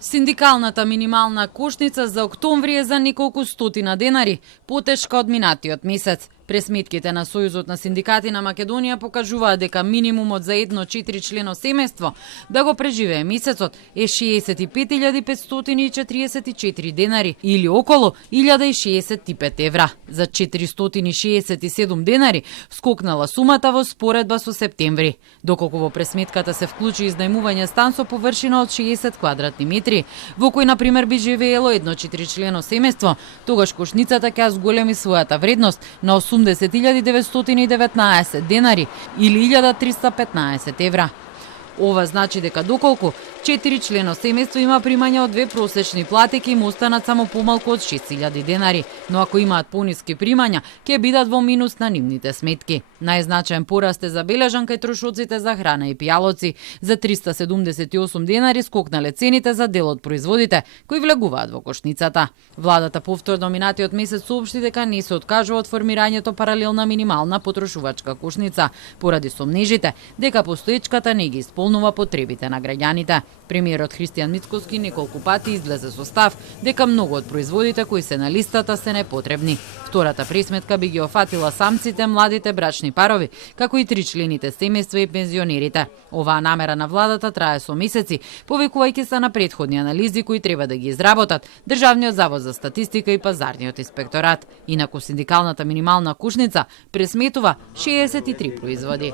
Синдикалната минимална кошница за октомври е за неколку стотина денари, потешка од минатиот месец. Пресметките на Сојузот на синдикати на Македонија покажуваат дека минимумот за едно 4-члено семејство да го преживее месецот е 65.544 денари или околу 1065 евра. За 467 денари скокнала сумата во споредба со септември. Доколку во пресметката се вклучи изнајмување стан со површина од 60 квадратни метри, во кој на пример би живеело едно 4-члено семејство, тогаш кошницата ќе зголеми својата вредност на 80.919 денари или 1315 евра. Ова значи дека доколку 4-члено семејство има примања од 2 просечни плати, ќе им останат само помалку од 6.000 денари, но ако имаат пониски примања, ќе бидат во минус на нивните сметки. Најзначаен пораст е забележан кај трошоците за храна и пијалоци. За 378 денари скокнале цените за дел од производите кои влегуваат во кошницата. Владата повторно минатиот месец соопшти дека не се откажува од формирањето паралелна минимална потрошувачка кошница, поради сомнежите дека постоечката не ги исполнува потребите на граѓаните. Премиерот Христијан Мицкоски неколку пати излезе со став дека многу од производите кои се на листата се непотребни. Втората пресметка би ги офатила самците, младите брачни парови, како и 3-члените семејства и пензионерите. Оваа намера на владата трае со месеци, повикувајќи се на претходни анализи кои треба да ги изработат Државниот завод за статистика и пазарниот инспекторат. Инаку синдикалната минимална кошница пресметува 63 производи.